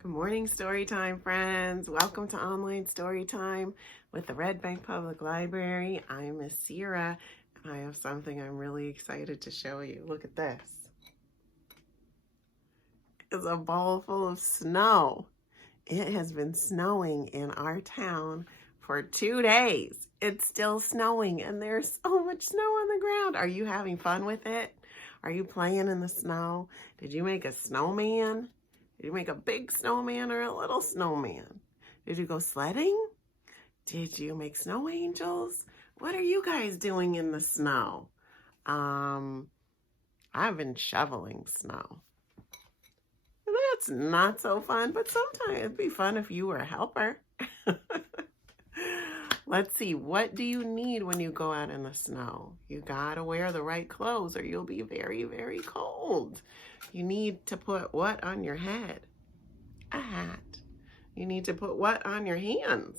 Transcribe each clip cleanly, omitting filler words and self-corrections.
Good morning, Storytime friends. Welcome to Online Storytime with the Red Bank Public Library. I'm Miss Sira, and I have something I'm really excited to show you. Look at this. It's a bowl full of snow. It has been snowing in our town for 2 days. It's still snowing, and there's so much snow on the ground. Are you having fun with it? Are you playing in the snow? Did you make a snowman? Did you make a big snowman or a little snowman? Did you go sledding? Did you make snow angels? What are you guys doing in the snow? I've been shoveling snow. That's not so fun, but sometimes it'd be fun if you were a helper. Let's see, what do you need when you go out in the snow? You gotta wear the right clothes or you'll be very, very cold. You need to put what on your head? A hat. You need to put what on your hands?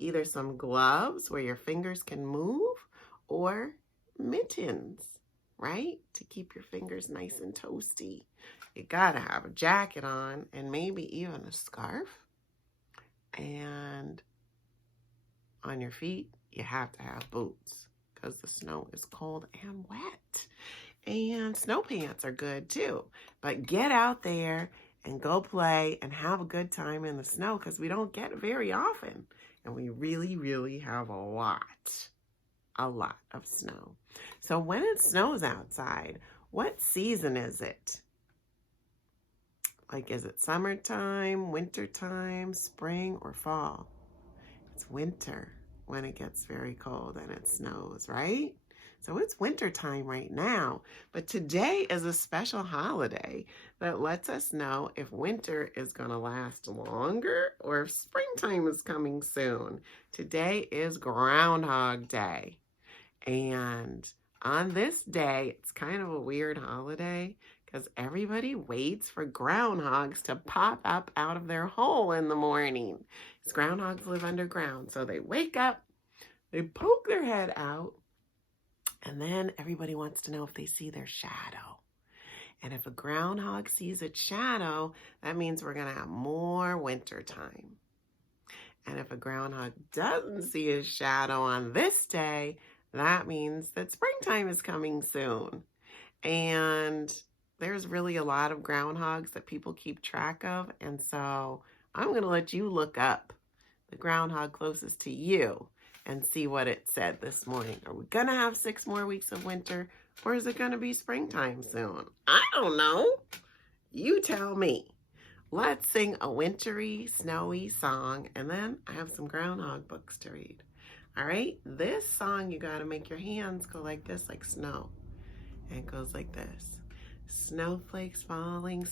Either some gloves where your fingers can move or mittens, right? To keep your fingers nice and toasty. You gotta have a jacket on and maybe even a scarf. And on your feet, you have to have boots because the snow is cold and wet. And snow pants are good too. But get out there and go play and have a good time in the snow because we don't get it very often. And we really, really have a lot of snow. So when it snows outside, what season is it? Like, is it summertime, wintertime, spring, or fall? It's winter when it gets very cold and it snows, right? So it's winter time right now, but today is a special holiday that lets us know if winter is going to last longer or if springtime is coming soon. Today is Groundhog Day, and on this day, it's kind of a weird holiday because everybody waits for groundhogs to pop up out of their hole in the morning. Because groundhogs live underground, so they wake up, they poke their head out, and then everybody wants to know if they see their shadow. And if a groundhog sees its shadow, that means we're going to have more winter time. And if a groundhog doesn't see his shadow on this day, that means that springtime is coming soon. And there's really a lot of groundhogs that people keep track of. And so I'm going to let you look up the groundhog closest to you and see what it said this morning. Are we going to have 6 more weeks of winter, or is it going to be springtime soon? I don't know. You tell me. Let's sing a wintry, snowy song, and then I have some groundhog books to read. All right? This song, you got to make your hands go like this, like snow. And it goes like this. Snowflakes falling,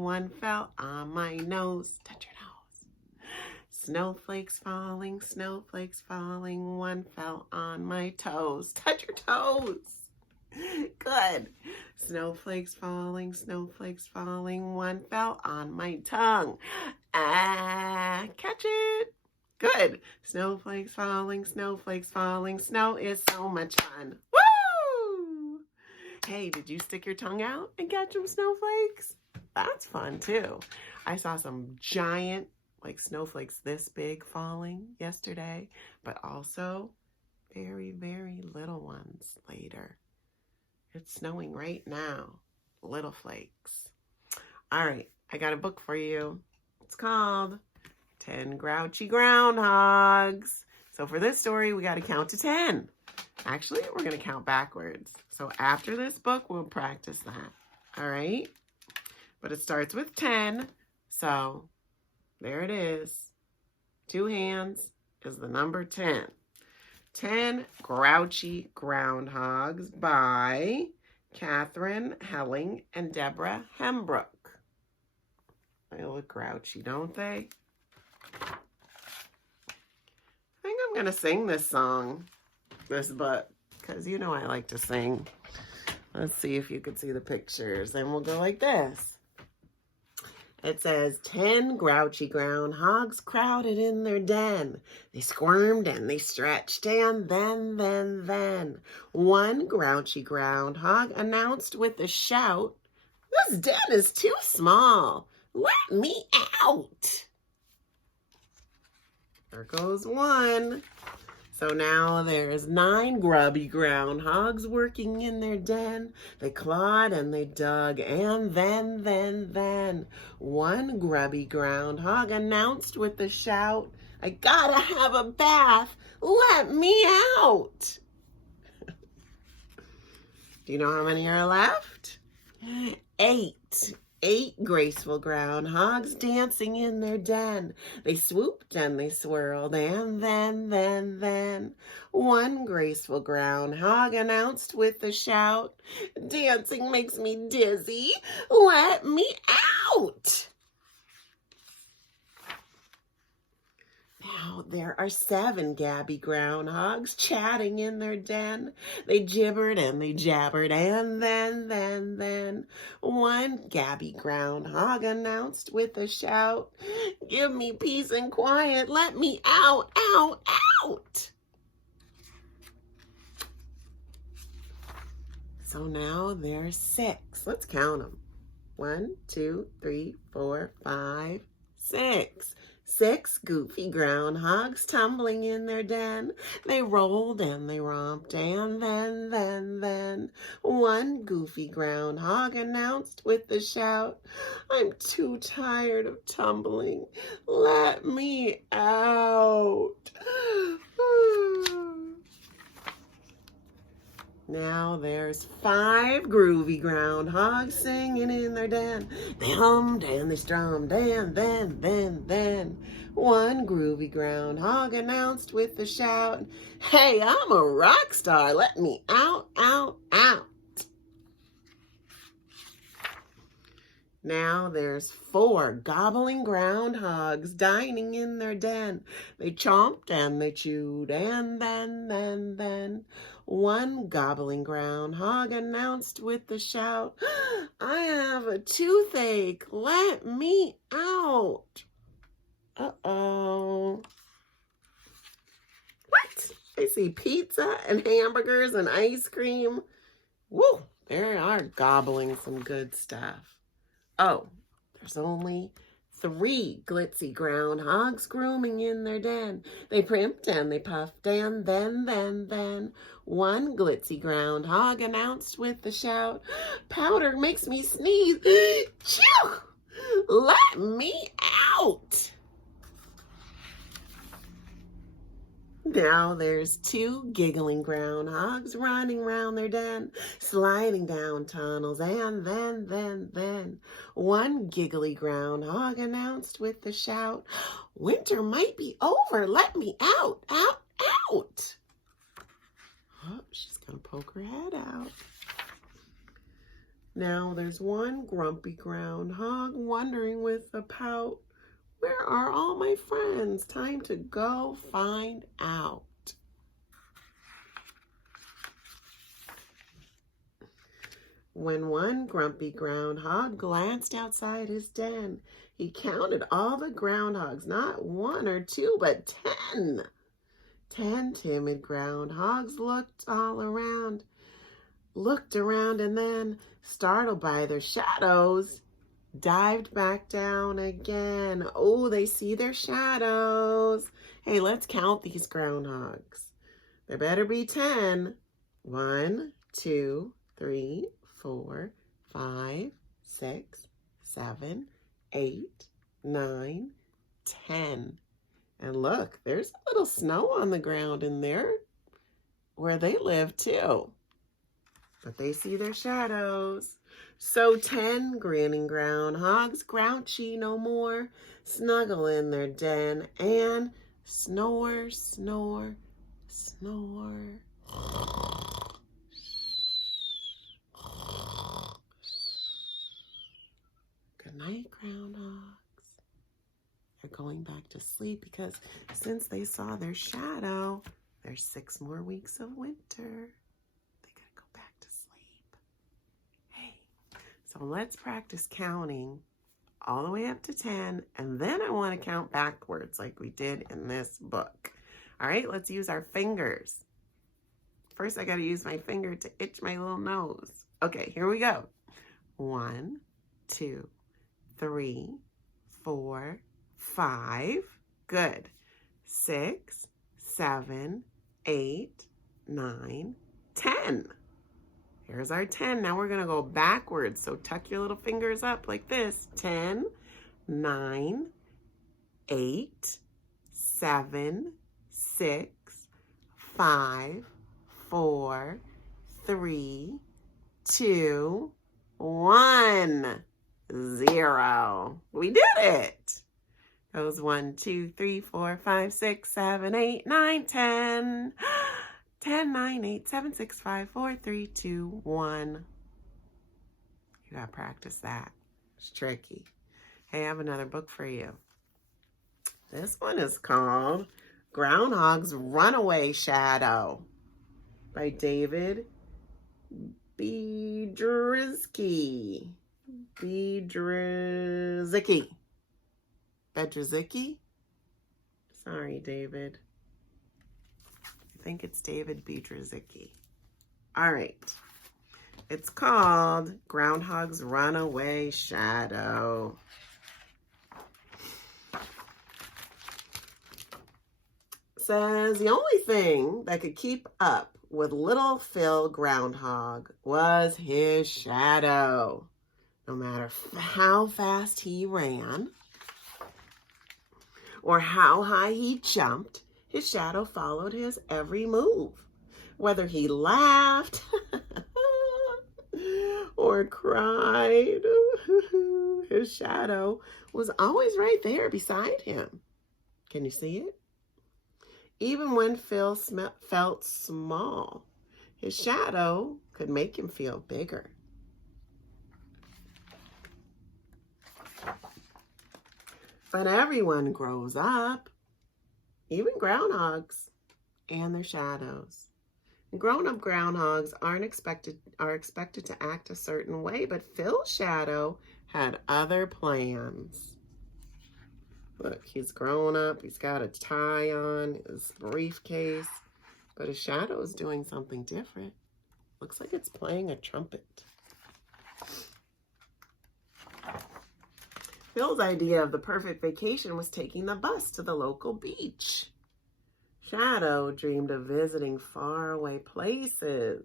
one fell on my nose. Touch your nose. Snowflakes falling, one fell on my toes. Touch your toes. Good. Snowflakes falling, one fell on my tongue. Ah, catch it. Good. Snowflakes falling, snow is so much fun. Woo! Hey, did you stick your tongue out and catch some snowflakes? That's fun too. I saw some giant snowflakes this big falling yesterday, but also very, very little ones later. It's snowing right now. Little flakes. All right, I got a book for you. It's called 10 Grouchy Groundhogs. So for this story, we got to count to 10. Actually, we're going to count backwards. So after this book, we'll practice that. All right? But it starts with 10. So there it is. 2 hands is the number 10. 10 Grouchy Groundhogs by Kathryn, Heling, and Deborah Hembrook. They look grouchy, don't they? I think I'm going to sing this song, this book, because you know I like to sing. Let's see if you can see the pictures. Then we'll go like this. It says, 10 grouchy groundhogs crowded in their den. They squirmed and they stretched, and then, one grouchy groundhog announced with a shout, "This den is too small. Let me out. There goes one. So now there's 9 grubby groundhogs working in their den. They clawed and they dug, and then, one grubby groundhog announced with a shout, I gotta have a bath, let me out. Do you know how many are left? 8. 8 graceful groundhogs dancing in their den. They swooped and they swirled, and then, one graceful groundhog announced with a shout, dancing makes me dizzy, let me out. Now there are 7 gabby groundhogs chatting in their den. They gibbered and they jabbered, and then, one gabby groundhog announced with a shout, give me peace and quiet, let me out, out. So now there's 6. Let's count them. 1, 2, 3, 4, 5, 6. 6 goofy groundhogs tumbling in their den. They rolled and they romped, and then, one goofy groundhog announced with a shout, I'm too tired of tumbling. Let me out. Now there's 5 groovy groundhogs singing in their den. They hummed and they strummed, and then, one groovy groundhog announced with a shout, hey, I'm a rock star, let me out. Now there's 4 gobbling groundhogs dining in their den. They chomped and they chewed, and then, one gobbling groundhog announced with a shout, I have a toothache, let me out. Uh-oh. What? I see pizza and hamburgers and ice cream. Woo, they are gobbling some good stuff. Oh, there's only 3 glitzy groundhogs grooming in their den. They primped and they puffed, and then, one glitzy groundhog announced with a shout, powder makes me sneeze. Chew! Let me out. Now there's 2 giggling groundhogs running around their den, sliding down tunnels, and then, one giggly groundhog announced with a shout, winter might be over, let me out. Oh, she's gonna poke her head out. Now there's 1 grumpy groundhog wondering with a pout, where are all my friends? Time to go find out. When one grumpy groundhog glanced outside his den, he counted all the groundhogs, not 1 or 2, but 10. 10 timid groundhogs looked around, and then, startled by their shadows, dived back down again. Oh, they see their shadows. Hey, let's count these groundhogs. There better be 10. 1, 2, 3, 4, 5, 6, 7, 8, 9, 10. And look, there's a little snow on the ground in there where they live too. But they see their shadows. So 10 grinning groundhogs, grouchy no more, snuggle in their den and snore. Good night, groundhogs. They're going back to sleep because since they saw their shadow, there's 6 more weeks of winter. So let's practice counting all the way up to 10, and then I want to count backwards like we did in this book. All right, let's use our fingers. First, I got to use my finger to itch my little nose. Okay, here we go. 1, 2, 3, 4, 5. Good. 6, 7, 8, 9, 10. Here's our 10. Now we're going to go backwards. So tuck your little fingers up like this. 10, 9, 8, 7, 6, 5, 4, 3, 2, 1, 0. We did it. Goes 1, 2, 3, 4, 5, 6, 7, 8, 9, 10. 10, 9, 8, 7, 6, 5, 4, 3, 2, 1. You gotta practice that. It's tricky. Hey, I have another book for you. This one is called Groundhog's Runaway Shadow by David Biedrzycki. Biedrzycki? Sorry, David. I think it's David Biedrzycki. All right. It's called Groundhog's Runaway Shadow. Says the only thing that could keep up with little Phil Groundhog was his shadow. No matter how fast he ran or how high he jumped, his shadow followed his every move. Whether he laughed or cried, his shadow was always right there beside him. Can you see it? Even when Phil felt small, his shadow could make him feel bigger. But everyone grows up, even groundhogs and their shadows. Grown-up groundhogs are expected to act a certain way, but Phil's shadow had other plans. Look, he's grown up, he's got a tie on, his briefcase, but his shadow is doing something different. Looks like it's playing a trumpet. Phil's idea of the perfect vacation was taking the bus to the local beach. Shadow dreamed of visiting faraway places.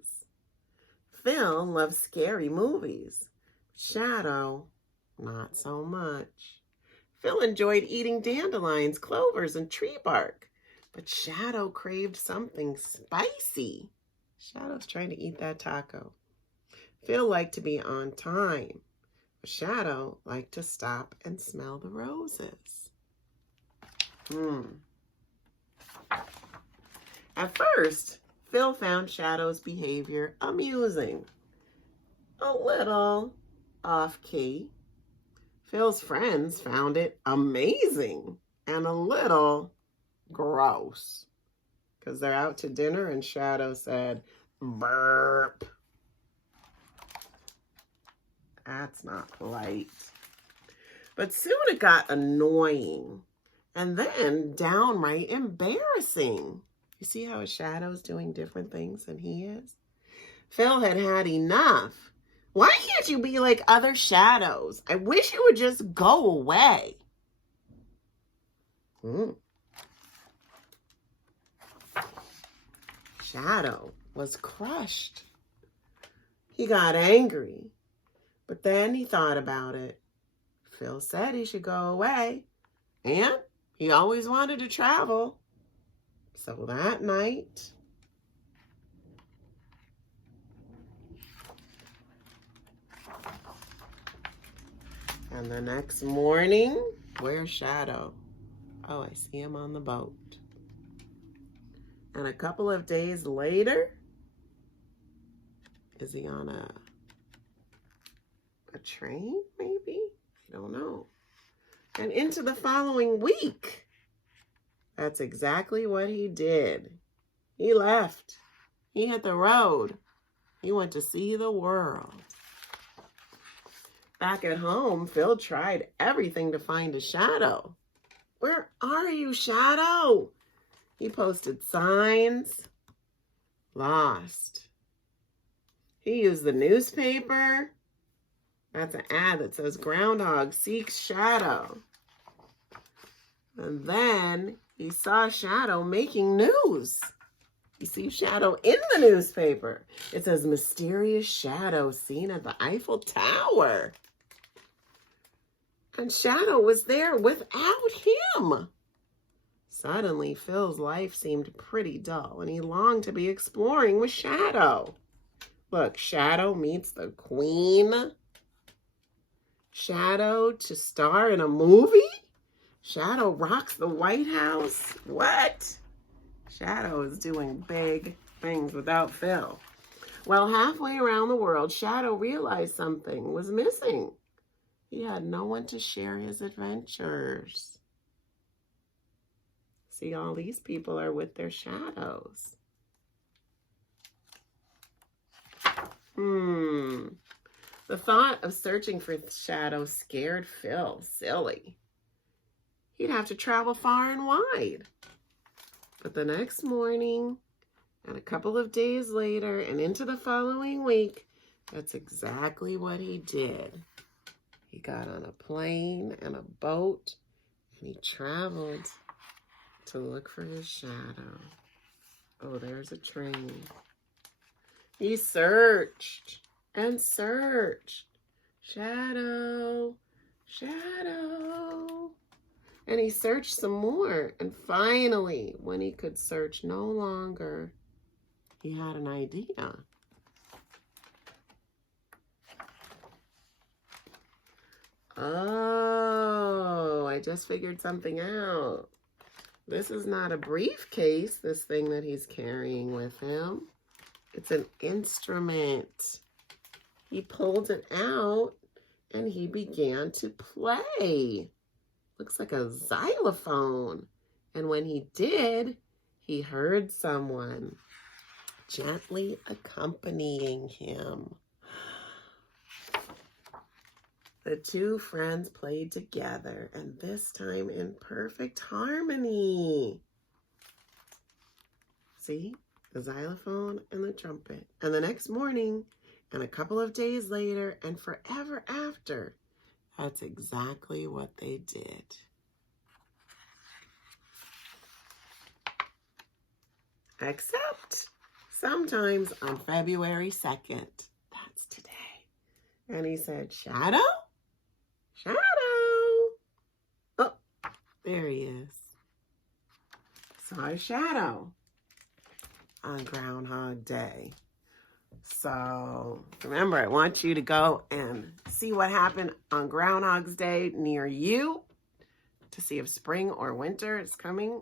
Phil loved scary movies. Shadow, not so much. Phil enjoyed eating dandelions, clovers, and tree bark, but Shadow craved something spicy. Shadow's trying to eat that taco. Phil liked to be on time. Shadow liked to stop and smell the roses. At first, Phil found Shadow's behavior amusing, a little off-key. Phil's friends found it amazing and a little gross because they're out to dinner and Shadow said, "Burp." That's not polite. But soon it got annoying and then downright embarrassing. You see how his shadow's doing different things than he is? Phil had had enough. Why can't you be like other shadows? I wish you would just go away. Shadow was crushed. He got angry. But then he thought about it. Phil said he should go away, and he always wanted to travel. So that night, and the next morning, where's Shadow? Oh, I see him on the boat. And a couple of days later, is he on a train, maybe? I don't know. And into the following week, that's exactly what he did. He left. He hit the road. He went to see the world. Back at home, Phil tried everything to find a shadow. Where are you, Shadow? He posted signs. Lost. He used the newspaper. That's an ad that says Groundhog seeks Shadow. And then he saw Shadow making news. You see Shadow in the newspaper. It says mysterious shadow seen at the Eiffel Tower. And Shadow was there without him. Suddenly, Phil's life seemed pretty dull, and he longed to be exploring with Shadow. Look, Shadow meets the Queen. Shadow to star in a movie? Shadow rocks the White House? What? Shadow is doing big things without Phil. Well, halfway around the world, Shadow realized something was missing. He had no one to share his adventures. See, all these people are with their shadows. The thought of searching for Shadow scared Phil silly. He'd have to travel far and wide. But the next morning, and a couple of days later, and into the following week, that's exactly what he did. He got on a plane and a boat, and he traveled to look for his shadow. Oh, there's a train. He searched and searched. Shadow, shadow. And he searched some more. And finally, when he could search no longer, he had an idea. Oh, I just figured something out. This is not a briefcase, this thing that he's carrying with him. It's an instrument. He pulled it out and he began to play. Looks like a xylophone. And when he did, he heard someone gently accompanying him. The two friends played together, and this time in perfect harmony. See? The xylophone and the trumpet. And the next morning, and a couple of days later, and forever after, that's exactly what they did. Except sometimes on February 2nd. That's today. And he said, Shadow? Shadow! Oh, there he is. Saw a shadow on Groundhog Day. So remember, I want you to go and see what happened on Groundhog's Day near you to see if spring or winter is coming.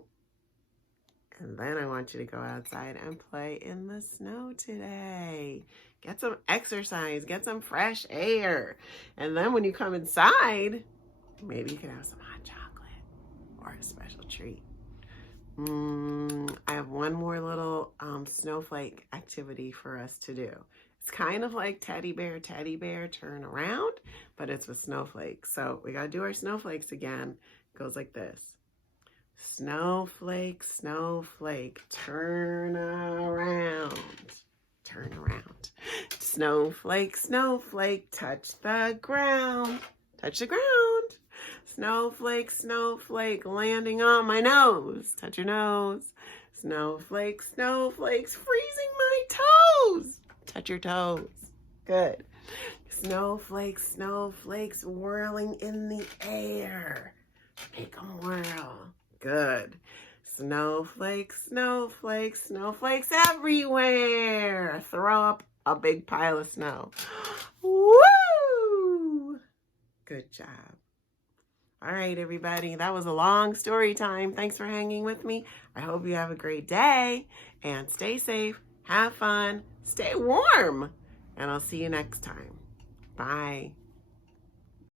And then I want you to go outside and play in the snow today. Get some exercise, get some fresh air. And then when you come inside, maybe you can have some hot chocolate or a special treat. I have one more little snowflake activity for us to do. It's kind of like teddy bear, turn around, but it's with snowflakes. So we got to do our snowflakes again. It goes like this. Snowflake, snowflake, turn around. Turn around. Snowflake, snowflake, touch the ground. Touch the ground. Snowflake, snowflake, landing on my nose. Touch your nose. Snowflake, snowflakes, freezing my toes. Touch your toes. Good. Snowflakes, snowflakes, whirling in the air. Make them whirl. Good. Snowflakes, snowflakes, snowflakes everywhere. Throw up a big pile of snow. Woo! Good job. All right, everybody. That was a long story time. Thanks for hanging with me. I hope you have a great day and stay safe, have fun, stay warm, and I'll see you next time. Bye.